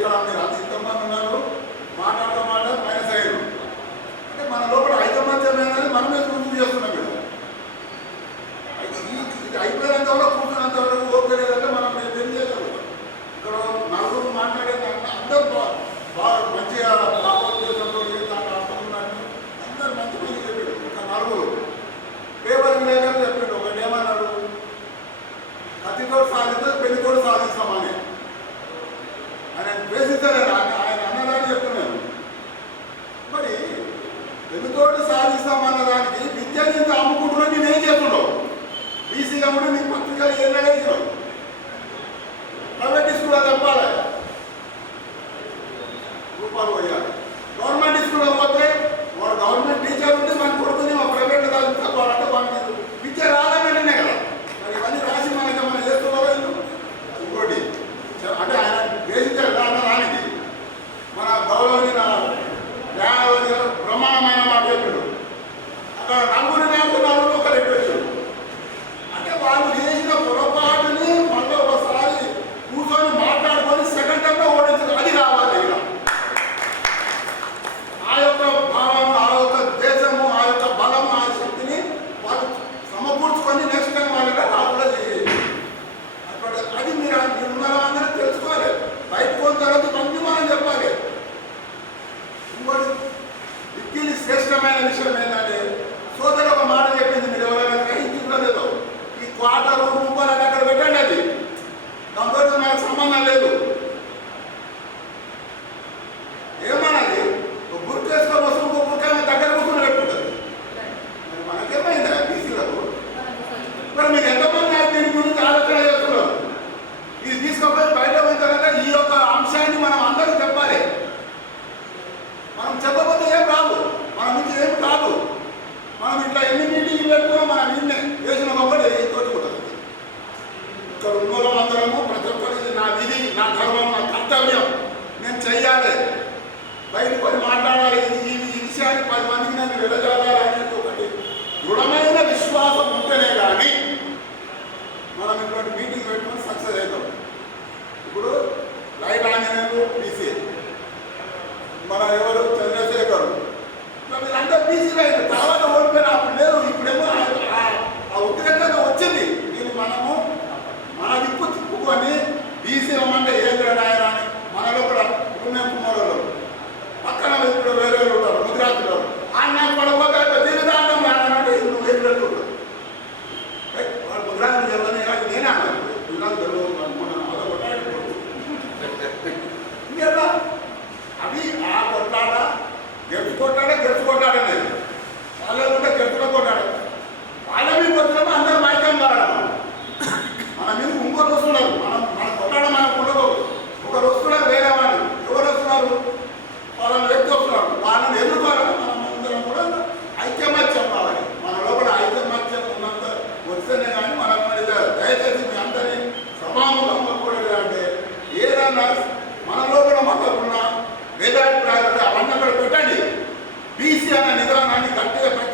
ఇక్కడ మీరు అంత ఇంతమంది ఉన్నారు మాట్లాడటం మాట మైనస్ అయ్యారు అంటే మన లోపల ఐకమత్యం మనమే రుజువు చేస్తున్నాం కదా. ఇది అయిపోయినంత వరకు కూర్చున్నంత వరకు ఓపిక మనం మేము ఏం చేయగలుగుతాం ఇక్కడ నలుగురు మాట్లాడేది అందరూ బాగా మంచిగా భావోద్వేగంతో దాంట్లో అర్థం ఉన్నట్టు అందరు మంచి మంచి ఒక నలుగురు. పేపర్ చెప్పాడు ఒకటి ఏమన్నాడు? సాధిస్తే పెళ్ళి కూడా ద్వేషించలేదు ఆయన అన్నదాన్ని చెప్తున్నాను మరి పెళ్ళితోటి సాధిస్తామన్న దానికి విద్యని ఇంత అమ్ముకుంటున్నా నేనేం చేస్తున్నావు? బీసీగా కూడా నీకు పత్రికలు ఏం నడేసినావు ప్రైవేట్ స్కూల్లో చెప్పాలి రూపాయలు పోయాలి. గవర్నమెంట్ స్కూల్లో పోతే వాడు గవర్నమెంట్ టీచర్ ఉంటే మనకి అక్కడ ఇక్కడ ఉన్న ప్రతి ఒక్కరికి నా విధి నా ధర్మం నా కర్తవ్యం. నేను చెయ్యాలి. బయటకు పోయి మాట్లాడాలి. ఈ విషయాన్ని పది మందికి నేను వెళ్ళజాలి అనేది ఒకటి. దృఢమైన విశ్వాసం ఉంటేనే కానీ మనం ఇటువంటి మీటింగ్ పెట్టుకొని సక్సెస్ అవుతాం. ఇప్పుడు లైట్ ఆంజనేయులు బీసీ మన ఎవరు? చంద్రశేఖర్. ఇట్లా వీళ్ళంతా బీసీలో అయిన ఏదన్నా మన లోపల మనకున్న వేదాభిప్రాయాలు అవన్నీ అక్కడ పెట్టండి బీసీ అన్న నిదానాన్ని గట్టిగా ప్రతి